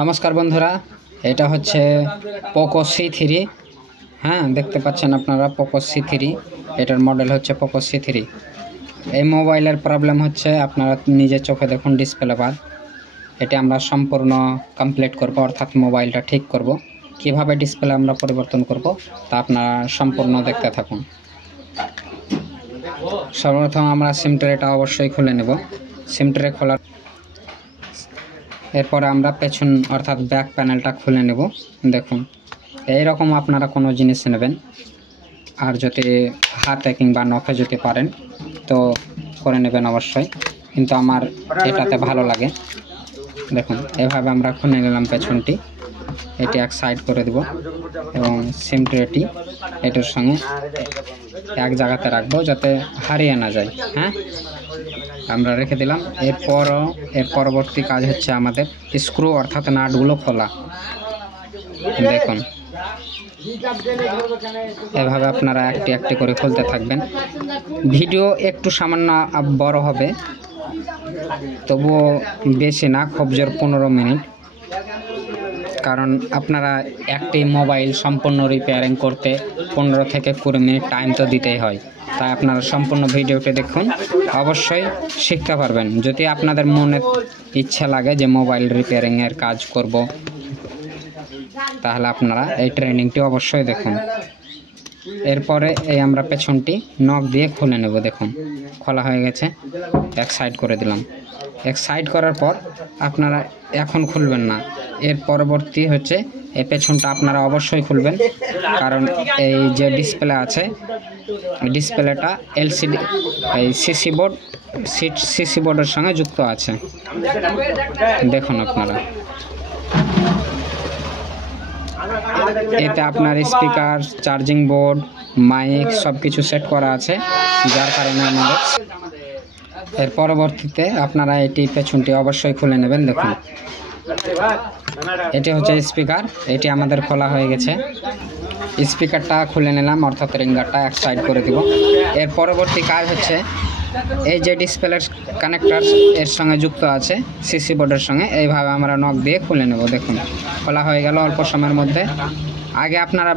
নমস্কার বন্ধুরা, এটা হচ্ছে পোকো C3। হ্যাঁ, দেখতে পাচ্ছেন আপনারা পোকো C3, এটার মডেল হচ্ছে পোকো C3। এই মোবাইলের প্রবলেম হচ্ছে আপনারা নিজের চোখে দেখুন ডিসপ্লে বার। এটা আমরা সম্পূর্ণ কমপ্লিট করব, অর্থাৎ মোবাইলটা ঠিক করব। কিভাবে ডিসপ্লে আমরা পরিবর্তন করব তা আপনারা সম্পূর্ণ দেখতে থাকুন। সর্বপ্রথম আমরা সিম ট্রেটা অবশ্যই খুলে নেব। সিম ট্রে খোলার এরপরে আমরা পেছন অর্থাৎ ব্যাক প্যানেলটা খুলে নেব। দেখুন এইরকম আপনারা কোনো জিনিস নেবেন, আর যদি হাতে কিংবা নখে যদি পারেন তো করে নেবেন অবশ্যই, কিন্তু আমার এটাতে ভালো লাগে। দেখুন এভাবে আমরা খুলে নিলাম পেছনটি, এটি এক সাইড করে দেব এবং সিম ট্রেটি এটার সঙ্গে এক জায়গাতে রাখবো যাতে হারিয়ে না যায়। হ্যাঁ, আমরা রেখে দিলাম। এর পরবর্তী কাজ হচ্ছে আমাদের স্ক্রু অর্থাৎ নাটগুলো খোলা। দেখুন এভাবে আপনারা একটি একটি করে খুলতে থাকবেন। ভিডিও একটু সামান্য বড় হবে, তবুও বেশি না, খুব জোর 15 মিনিট, কারণ আপনারা একটি মোবাইল সম্পূর্ণ রিপেয়ারিং করতে 15 থেকে 20 মিনিট টাইম তো দিতেই হয়। তাই আপনারা সম্পূর্ণ ভিডিওটি দেখুন, অবশ্যই শিখতে পারবেন। যদি আপনাদের মনে ইচ্ছা লাগে যে মোবাইল রিপেয়ারিংয়ের কাজ করব, তাহলে আপনারা এই ট্রেনিংটি অবশ্যই দেখুন। এরপরে এই আমরা পেছনটি নখ দিয়ে খুলে নেব। দেখুন খোলা হয়ে গেছে, এক সাইড করে দিলাম। এক সাইড করার পর আপনারা এখন খুলবেন না, এর পরবর্তী হচ্ছে এই পেছনটা আপনারা অবশ্যই খুলবেন, কারণ এই যে ডিসপ্লে আছে ডিসপ্লেটা এলসিডি এই সিসি বোর্ডের সঙ্গে যুক্ত আছে। দেখুন আপনারা এতে আপনার স্পিকার, চার্জিং বোর্ড, মাইক সব কিছু সেট করা আছে, যার কারণে আমাদের এর পরবর্তীতে আপনারা এটি পেছনটি অবশ্যই খুলে নেবেন। দেখুন এটি হচ্ছে স্পিকার, এটি আমাদের খোলা হয়ে গেছে। স্পিকারটা খুলে নিলাম, অর্থাৎ রিঙ্গারটা এক সাইড করে দিব। এর পরবর্তী কাজ হচ্ছে এই যে ডিসপ্লের কানেক্টর এর সঙ্গে যুক্ত আছে সিসি বোর্ডের সঙ্গে, এইভাবে আমরা নখ দিয়ে খুলে নেব। দেখুন খোলা হয়ে গেল অল্প সময়ের মধ্যে। আগে আপনারা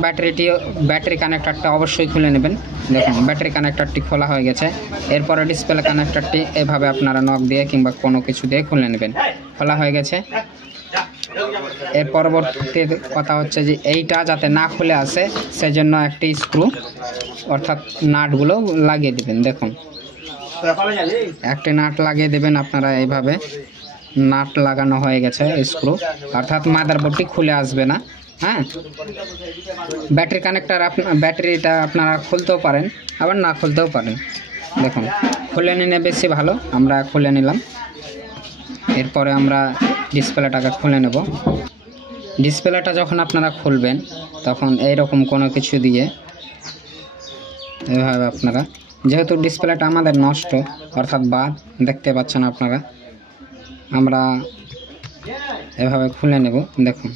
ব্যাটারি কানেক্টরটা অবশ্যই খুলে নেবেন। দেখুন ব্যাটারি কানেক্টরটি খোলা হয়ে গেছে। এরপরে ডিসপ্লে কানেক্টরটি এভাবে আপনারা নখ দিয়ে কিংবা কোনো কিছু দিয়ে খুলে নেবেন। খোলা হয়ে গেছে। এর পরবর্তী কথা হচ্ছে যে এইটা যাতে না খুলে আসে সেজন্য একটি স্ক্রু অর্থাৎ নাটগুলো লাগিয়ে দেবেন। দেখুন একটি নাট লাগিয়ে দেবেন আপনারা, এইভাবে নাট লাগানো হয়ে গেছে স্ক্রু, অর্থাৎ মাদারবোর্ডটি খুলে আসবে না। হ্যাঁ, ব্যাটারি কানেক্টর ব্যাটারিটা আপনারা খুলতেও পারেন, আবার না খুলতেও পারেন। দেখুন খুলে নিলে বেশি ভালো, আমরা খুলে নিলাম। এরপরে আমরা ডিসপ্লেটাকে খুলে নেব। ডিসপ্লেটা যখন আপনারা খুলবেন তখন এইরকম কোনো কিছু দিয়ে এভাবে আপনারা, যেহেতু ডিসপ্লেটা আমাদের নষ্ট অর্থাৎ বাদ, দেখতে পাচ্ছেন আপনারা, আমরা এভাবে খুলে নেব। দেখুন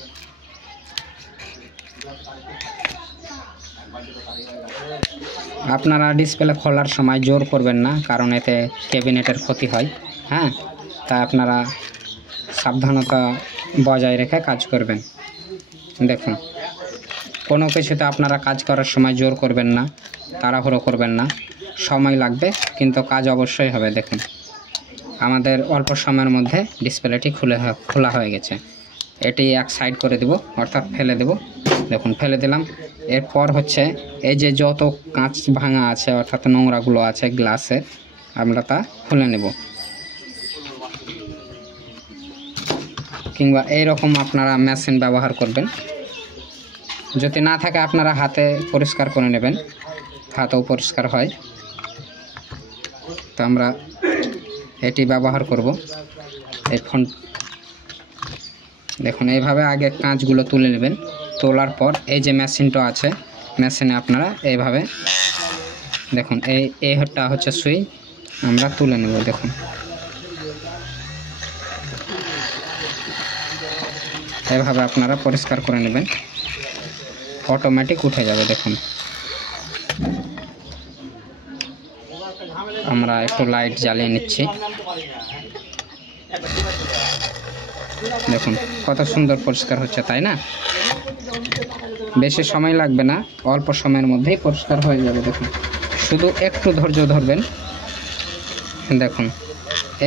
আপনারা ডিসপ্লে খোলার সময় জোর করবেন না, কারণ এতে ক্যাবিনেটের ক্ষতি হয়। হ্যাঁ, তাই আপনারা সাবধানতা বজায় রেখে কাজ করবেন। দেখুন কোনো কিছুতে আপনারা কাজ করার সময় জোর করবেন না, তাড়াহুড়ো করবেন না, সময় লাগবে কিন্তু কাজ অবশ্যই হবে। দেখুন আমাদের অল্প সময়ের মধ্যে ডিসপ্লেটি খোলা হয়ে গেছে। এটি এক সাইড করে দেব, অর্থাৎ ফেলে দেব। দেখুন ফেলে দিলাম। এরপর হচ্ছে এই যে যত কাঁচ ভাঙা আছে অর্থাৎ নোংরাগুলো আছে গ্লাসের, আমরা তা খুলে নেব। কিংবা এইরকম আপনারা মেশিন ব্যবহার করবেন, যদি না থাকে আপনারা হাতে পরিষ্কার করে নেবেন, হাতেও পরিষ্কার হয়। তো আমরা এটি ব্যবহার করব। এই ফোন দেখুন এইভাবে আগে কাঁচগুলো তুলে নেবেন। তোলার পর এই যে মেশিনটা আছে, মেশিনে আপনারা এইভাবে দেখুন এইটা হচ্ছে সুইচ, আমরা তুলে নেব। দেখুন এইভাবে আপনারা পরিষ্কার করে নেবেন, অটোমেটিক উঠে যাবে। দেখুন আমরা একটু লাইট জ্বালিয়ে নিচ্ছি। দেখুন কত সুন্দর পরিষ্কার হচ্ছে, তাই না? বেশি সময় লাগবে না, অল্প সময়ের মধ্যেই পরিষ্কার হয়ে যাবে। দেখুন শুধু একটু ধৈর্য ধরবেন। দেখুন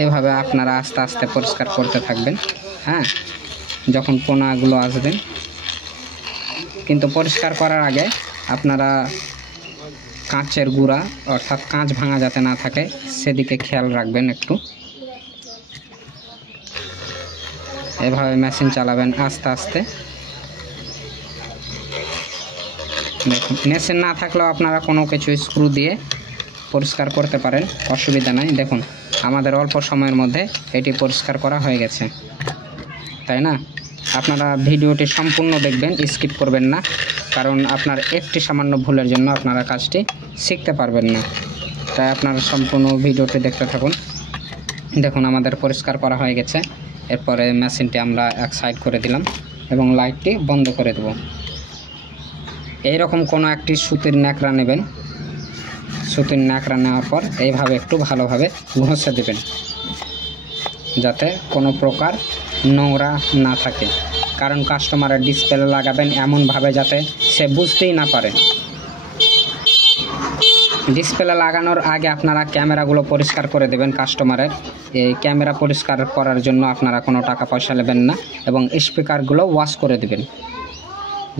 এইভাবে আপনারা আস্তে আস্তে পরিষ্কার করতে থাকবেন। হ্যাঁ, যখন পোনাগুলো আসবেন, কিন্তু পরিষ্কার করার আগে আপনারা কাঁচের গুঁড়া অর্থাৎ কাঁচ ভাঙা যাতে না থাকে সেদিকে খেয়াল রাখবেন একটু। এভাবে মেশিন চালাবেন আস্তে আস্তে। দেখুন মেশিন না থাকলেও আপনারা কোনো কিছু স্ক্রু দিয়ে পরিষ্কার করতে পারেন, অসুবিধা নাই। দেখুন আমাদের অল্প সময়ের মধ্যে এটি পরিষ্কার করা হয়ে গেছে, তাই না? আপনারা ভিডিওটি সম্পূর্ণ দেখবেন, স্কিপ করবেন না, কারণ আপনার একটি সামান্য ভুলের জন্য আপনারা কাজটি শিখতে পারবেন না। তাই আপনারা সম্পূর্ণ ভিডিওটি দেখতে থাকুন। দেখুন আমাদের পরিষ্কার করা হয়ে গেছে। এরপরে মেশিনটি আমরা এক সাইড করে দিলাম এবং লাইটটি বন্ধ করে দেব। এইরকম কোনো একটি সুতির ন্যাকড়া নেবেন। সুতির ন্যাকড়া নেওয়ার পর এইভাবে একটু ভালোভাবে ঘষে দেবেন, যাতে কোনো প্রকার নোংরা না থাকে। কারণ কাস্টমারের ডিসপ্লে লাগাবেন এমনভাবে যাতে সে বুঝতেই না পারে। ডিসপ্লে লাগানোর আগে আপনারা ক্যামেরাগুলো পরিষ্কার করে দেবেন কাস্টমারের। এই ক্যামেরা পরিষ্কার করার জন্য আপনারা কোনো টাকা পয়সা নেবেন না, এবং স্পিকারগুলো ওয়াশ করে দেবেন,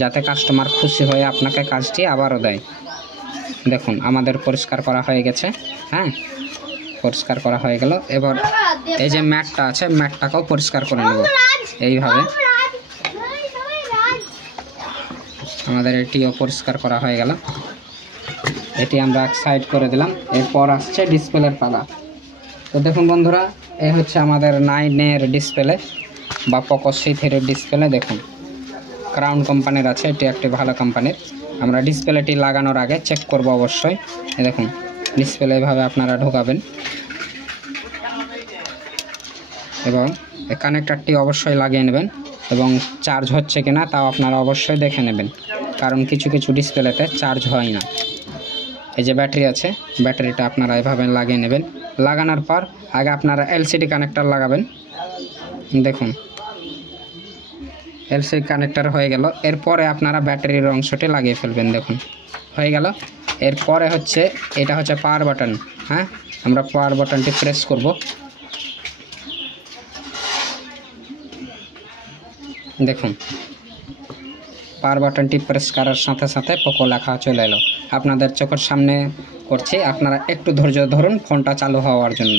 যাতে কাস্টমার খুশি হয়ে আপনাকে কাজটি আবারও দেয়। দেখুন আমাদের পরিষ্কার করা হয়ে গেছে। হ্যাঁ, পরিষ্কার করা হয়ে গেল। এবার এই যে ম্যাটটা আছে, ম্যাটটাকেও পরিষ্কার করে নেব। এইভাবে আমাদের এটিও পরিষ্কার করা হয়ে গেল। এটি আমরা এক সাইড করে দিলাম। এরপর আসছে ডিসপ্লের পালা। তো দেখুন বন্ধুরা, এই হচ্ছে আমাদের 9-এর ডিসপ্লে বা পোকো C3 ডিসপ্লে। দেখুন ক্রাউন কোম্পানির আছে, এটি একটি ভালো কোম্পানির। আমরা ডিসপ্লেটি লাগানোর আগে চেক করব অবশ্যই। দেখুন ডিসপ্লে এভাবে আপনারা ঢোকাবেন এবং কানেক্টরটি অবশ্যই লাগিয়ে নেবেন, এবং চার্জ হচ্ছে কিনা তাও আপনারা অবশ্যই দেখে নেবেন, কারণ কিছু কিছু ডিসপ্লেতে চার্জ হয় না। এই যে ব্যাটারি আছে, ব্যাটারিটা আপনারা এভাবে লাগিয়ে নেবেন। লাগানোর পর আগে আপনারা LCD কানেক্টর লাগাবেন। দেখুন LCD কানেক্টর হয়ে গেল। এরপরে আপনারা ব্যাটারির অংশটি লাগিয়ে ফেলবেন। দেখুন হয়ে গেল। এরপরে হচ্ছে এটা হচ্ছে পাওয়ার বাটন। হ্যাঁ, আমরা পাওয়ার বাটনটি প্রেস করব। দেখুন পাওয়ার বাটনটি প্রেস করার সাথে সাথে পোকো লেখা চলে এলো। আপনাদের চোখের সামনে করছি, আপনারা একটু ধৈর্য ধরুন ফোনটা চালু হওয়ার জন্য।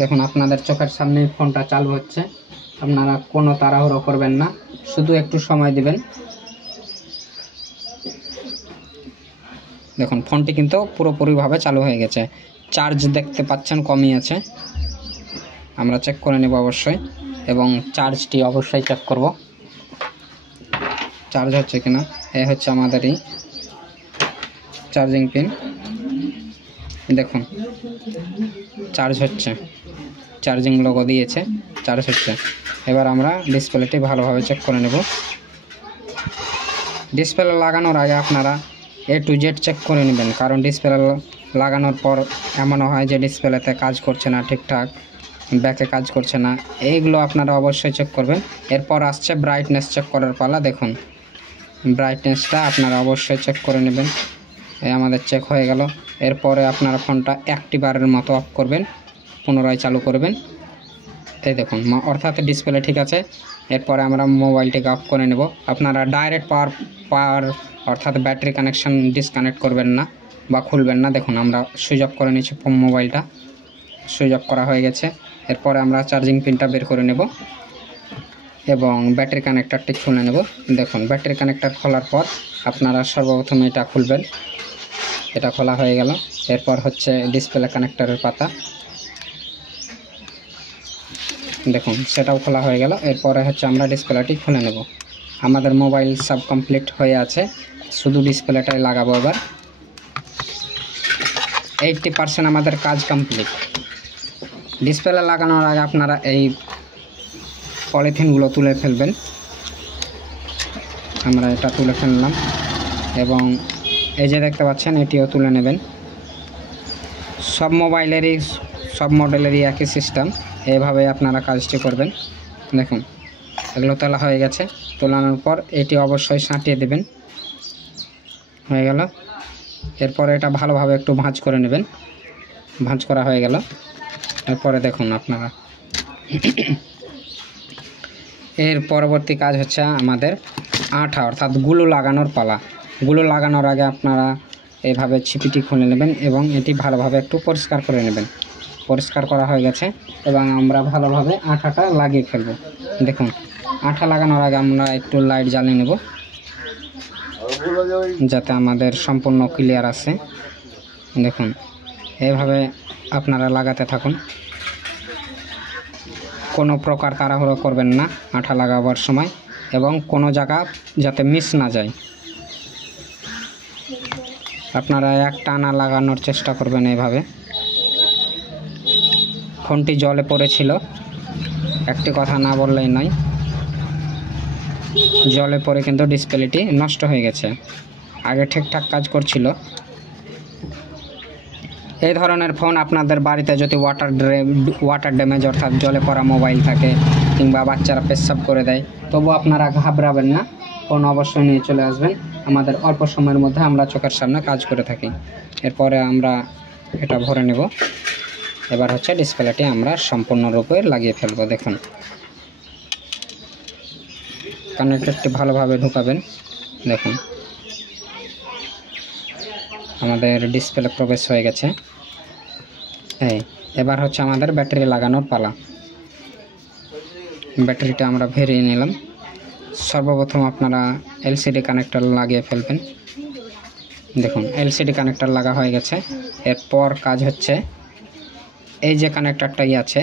দেখুন আপনাদের চোখের সামনে ফোনটা চালু হচ্ছে। আপনারা কোনো তাড়াহুড়ো করবেন না, শুধু একটু সময় দিবেন। দেখুন ফোনটি কিন্তু পুরোপুরিভাবে চালু হয়ে গেছে। চার্জ দেখতে পাচ্ছেন কমই আছে, আমরা চেক করে নেব অবশ্যই, এবং চার্জটি অবশ্যই চেক করব চার্জ হচ্ছে কিনা। এই হচ্ছে আমাদের এই চার্জিং পিন। দেখুন চার্জ হচ্ছে, চার্জিং লোগো দিয়েছে, চার্জ হচ্ছে। এবার আমরা ডিসপ্লেটি ভালোভাবে চেক করে নেব। ডিসপ্লে লাগানোর আগে আপনারা A to Z চেক করে নেবেন, কারণ ডিসপ্লে লাগানোর পর এমনও হয় যে ডিসপ্লেতে কাজ করছে না ঠিকঠাক, ব্যাকে কাজ করছে না, এইগুলো আপনারা অবশ্যই চেক করবেন। এরপর আসছে ব্রাইটনেস চেক করার পালা। দেখুন ব্রাইটনেসটা আপনারা অবশ্যই চেক করে নেবেন। এই আমাদের চেক হয়ে গেল। এরপরে আপনারা ফোনটা একটিবারের মতো অফ করবেন, পুনরায় চালু করবেন। এই দেখুন অর্থাৎ ডিসপ্লে ঠিক আছে। এরপরে আমরা মোবাইলটিকে অফ করে নেব। আপনারা ডাইরেক্ট পাওয়ার অর্থাৎ ব্যাটারি কানেকশান ডিসকানেক্ট করবেন না বা খুলবেন না। দেখুন আমরা সুইচ অফ করে নিচ্ছি, মোবাইলটা সুইচ অফ করা হয়ে গেছে। এরপরে আমরা চার্জিং পিনটা বের করে নেব এবং ব্যাটারি কানেক্টরটি খুলে নেব। দেখুন ব্যাটারি কানেক্টর খোলার পর আপনারা সর্বপ্রথম এটা খুলবেন। এটা খোলা হয়ে গেল। এরপর হচ্ছে ডিসপ্লে কানেক্টরের পাতা। দেখুন সেটাও খোলা হয়ে গেল। এরপরে হচ্ছে আমরা ডিসপ্লেটি খুলে নেব। আমাদের মোবাইল সব কমপ্লিট হয়ে আছে, শুধু ডিসপ্লেটাই লাগাবো। এবার 80% আমাদের কাজ কমপ্লিট। ডিসপ্লে লাগানোর আগে আপনারা এই পলিথিনগুলো তুলে ফেলবেন। আমরা এটা তুলে ফেললাম এবং এই যে দেখতে পাচ্ছেন এটিও তুলে নেবেন। সব মোবাইলেরই সব মডেলেরই একই সিস্টেম। এইভাবে আপনারা কাজটি করবেন। দেখুন এগুলো তোলা হয়ে গেছে। তোলানোর পর এটি অবশ্যই সাঁটিয়ে দেবেন। হয়ে গেল। এরপরে এটা ভালোভাবে একটু ভাঁজ করে নেবেন। ভাঁজ করা হয়ে গেল। এরপরে দেখুন আপনারা এর পরবর্তী কাজ হচ্ছে আমাদের আঠা অর্থাৎ গুলো লাগানোর পালা। গুলো লাগানোর আগে আপনারা এইভাবে ছিপিটি খুলে নেবেন এবং এটি ভালোভাবে একটু পরিষ্কার করে নেবেন। পরিষ্কার করা হয়ে গেছে এবং আমরা ভালোভাবে আঠাটা লাগিয়ে ফেলব। দেখুন আঠা লাগানোর আগে আমরা একটু লাইট জ্বালিয়ে নেব যাতে আমাদের সম্পূর্ণ ক্লিয়ার আসে। দেখুন এইভাবে আপনারা লাগাতে থাকুন। কোনো প্রকার তাড়াহুড়ো করবেন না আঠা লাগাবার সময়, এবং কোনো জায়গা যাতে মিস না যায়। আপনারা এক টানা লাগানোর চেষ্টা করবেন। এইভাবে ফোনটি জলে পড়েছিল, একটি কথা না বললেই নয়, জলে পড়ে কিন্তু ডিসপ্লেটি নষ্ট হয়ে গেছে। আগে ঠিকঠাক কাজ করছিল। এই ধরনের ফোন আপনাদের বাড়িতে যদি ওয়াটার ড্যামেজ অর্থাৎ জলে পড়া মোবাইল থাকে কিংবা বাচ্চারা পেচ্ছাপ করে দেয়, তবু আপনারা ঘাবড়াবেন না, ফোন অবশ্যই নিয়ে চলে আসবেন। আমাদের অল্প সময়ের মধ্যে আমরা চোখের সামনে কাজ করে থাকি। এরপরে আমরা এটা ভরে নেব। এবার হচ্ছে ডিসপ্লেটি আমরা সম্পূর্ণরূপে লাগিয়ে ফেলব। দেখুন কানেক্টরটি ভালোভাবে ঢুকাবেন। দেখুন আমাদের ডিসপ্লে প্রবেশ হয়ে গেছে। এবার হচ্ছে আমাদের ব্যাটারি লাগানোর পালা। ব্যাটারিটা আমরা ভরিয়ে নিলাম। সর্বপ্রথম আপনারা এলসিডি কানেক্টর লাগিয়ে ফেলবেন। দেখুন এলসিডি কানেক্টর লাগা হয়ে গেছে। এরপর কাজ হচ্ছে এই যে কানেক্টরটাই আছে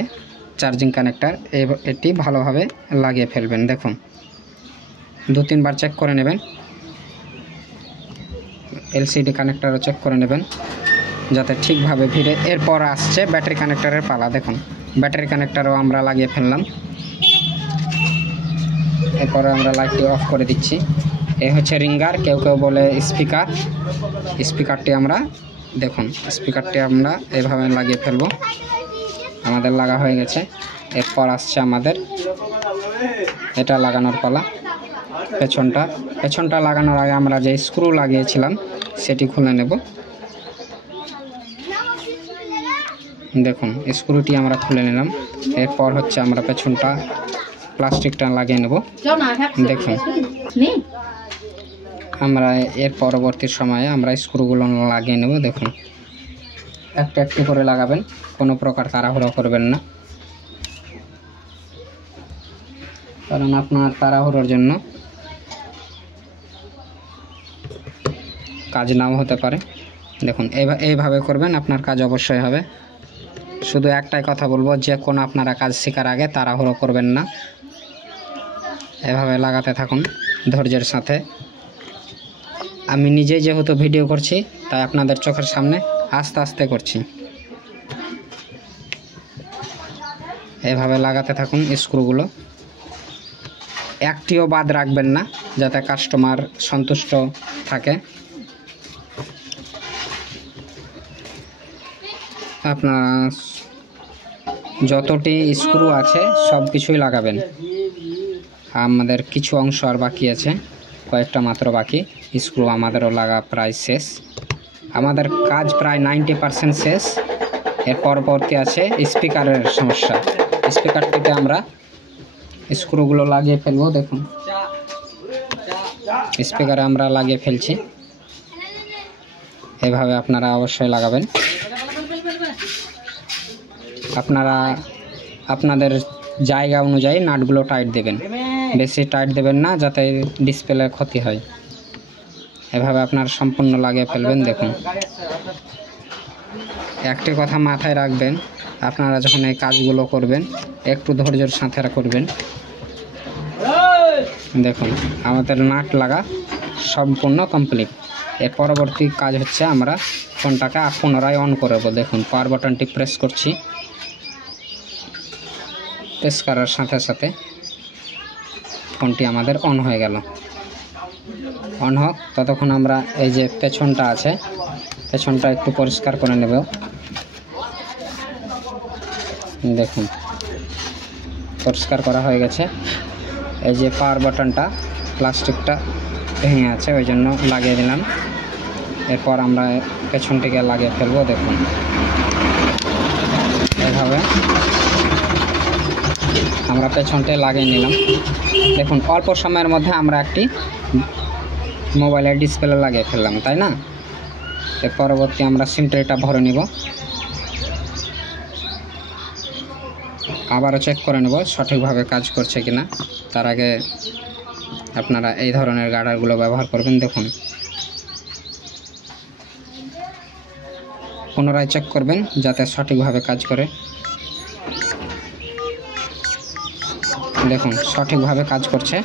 চার্জিং কানেক্টর, এটি ভালোভাবে লাগিয়ে ফেলবেন। দেখুন 2-3 বার চেক করে নেবেন। এলসিডি কানেক্টরও চেক করে নেবেন যাতে ঠিকভাবে ভিড়ে। এরপর আসছে ব্যাটারি কানেক্টরের পালা। দেখুন ব্যাটারি কানেক্টরও আমরা লাগিয়ে ফেললাম। এরপরে আমরা লাইটটি অফ করে দিচ্ছি। এই হচ্ছে রিঙ্গার, কেউ কেউ বলে স্পিকার। স্পিকারটি আমরা দেখুন স্পিকারটি আমরা এইভাবে লাগিয়ে ফেলব। আমাদের লাগা হয়ে গেছে। এরপর আসছে আমাদের এটা লাগানোর পালা। পেছনটা লাগানোর আগে আমরা যে স্ক্রু লাগিয়েছিলাম সেটি খুলে নেব। দেখুন স্ক্রুটি আমরা খুলে নিলাম। এরপর হচ্ছে আমরা পেছনটা প্লাস্টিকটা লাগিয়ে নেব। দেখুন আমরা এর পরবর্তী সময়ে আমরা স্ক্রুগুলো লাগিয়ে নেব। দেখুন একটা একটি করে লাগাবেন, কোনো প্রকার তাড়াহুড়ো করবেন না, কারণ আপনার তাড়াহুড়োর জন্য কাজ নাও হতে পারে। দেখুন এইভাবে করবেন, আপনার কাজ অবশ্যই হবে। শুধু একটাই কথা বলবো, যে কোনো আপনারা কাজ শেখার আগে তাড়াহুড়ো করবেন না, এভাবে লাগাতে থাকুন ধৈর্যের সাথে। আমি নিজেই যেহেতু ভিডিও করছি তাই আপনাদের চোখের সামনে আস্তে আস্তে করছি। এভাবে লাগাতে থাকুন স্ক্রুগুলো, একটিও বাদ রাখবেন না যাতে কাস্টমার সন্তুষ্ট থাকে। আপনার যতটি স্ক্রু আছে সব কিছুই লাগাবেন। আমাদের কিছু অংশ আর বাকি আছে, কয়েকটা মাত্র বাকি। স্ক্রু আমাদেরও লাগা প্রায় শেষ। আমাদের কাজ প্রায় 90% শেষ। এর পরবর্তী আছে স্পিকারের সমস্যা। স্পিকারটিতে আমরা স্ক্রুগুলো লাগিয়ে ফেলবো। দেখুন স্পিকারে আমরা লাগিয়ে ফেলছি। এভাবে আপনারা অবশ্যই লাগাবেন। আপনারা আপনাদের জায়গা অনুযায়ী নাটগুলো টাইট দেবেন, বেশি টাইট দেবেন না যাতে ডিসপ্লের ক্ষতি হয়। এভাবে আপনারা সম্পূর্ণ লাগিয়ে ফেলবেন। দেখুন একটি কথা মাথায় রাখবেন, আপনারা যখন এই কাজগুলো করবেন একটু ধৈর্যের সাথে করবেন। দেখুন আমাদের নাট লাগা সম্পূর্ণ কমপ্লিট। এর পরবর্তী কাজ হচ্ছে আমরা ফোনটাকে পুনরায় অন করব। দেখুন পাওয়ার বাটনটি প্রেস করছি। প্রেস করার সাথে সাথে ফোনটি আমাদের অন হয়ে গেল। অন হোক ততক্ষণ আমরা এই যে পেছনটা আছে, পেছনটা একটু পরিষ্কার করে নেব। দেখুন পরিষ্কার করা হয়ে গেছে। এই যে পাওয়ার বাটনটা প্লাস্টিকটা ভেঙে আছে, ওই জন্য লাগিয়ে দিলাম। এরপর আমরা পেছন থেকে লাগিয়ে ফেলবো। দেখুন এভাবে আমরা পেছনটা লাগিয়ে নিলাম। দেখুন অল্প সময়ের মধ্যে আমরা একটি মোবাইলের ডিসপ্লে লাগিয়ে ফেললাম, তাই না? এর পরবর্তী আমরা সিম ট্রেটা ভরে নিব, আবারও চেক করে নেব সঠিকভাবে কাজ করছে কিনা। তার আগে আপনারা এই ধরনের গার্ডারগুলো ব্যবহার করবেন। দেখুন পুনরায় চেক করবেন যাতে সঠিকভাবে কাজ করে। দেখুন সঠিকভাবে কাজ করছে।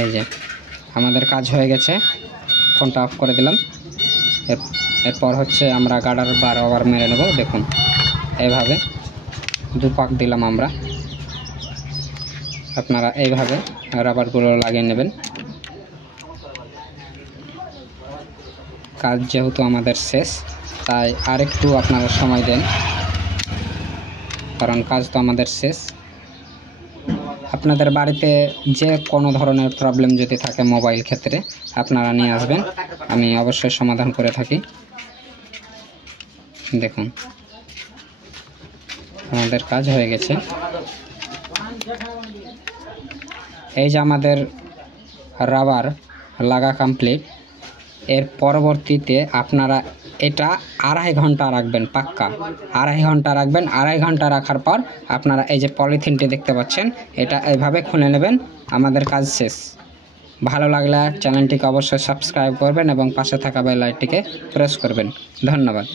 এই যে আমাদের কাজ হয়ে গেছে, ফোনটা অফ করে দিলাম। এরপর হচ্ছে আমরা গার্ডার বারবার মেরে নেব। দেখুন এইভাবে দুপাক দিলাম আমরা। আপনারা এইভাবে রাবারগুলো লাগিয়ে নেবেন। কাজ যেহেতু আমাদের শেষ, তাই আরেকটু আপনারা সময় দেন, কারণ কাজ তো আমাদের শেষ। আপনাদের বাড়িতে যে কোনো ধরনের প্রবলেম যদি থাকে মোবাইল ক্ষেত্রে, আপনারা নিয়ে আসবেন, আমি অবশ্যই সমাধান করে থাকি। দেখুন আমাদের কাজ হয়ে গেছে। এই যে আমাদের রাবার লাগা কমপ্লিট। এর পরবর্তীতে আপনারা এটা 2.5 ঘন্টা রাখবেন, পাক্কা 2.5 ঘন্টা রাখবেন। 2.5 ঘন্টা রাখার পর আপনারা এই যে পলিথিনটি দেখতে পাচ্ছেন, এটা এইভাবে খুলে নেবেন। আমাদের কাজ শেষ। ভালো লাগলে চ্যানেলটিকে অবশ্যই সাবস্ক্রাইব করবেন এবং পাশে থাকা বেল আইকনটিকে প্রেস করবেন। ধন্যবাদ।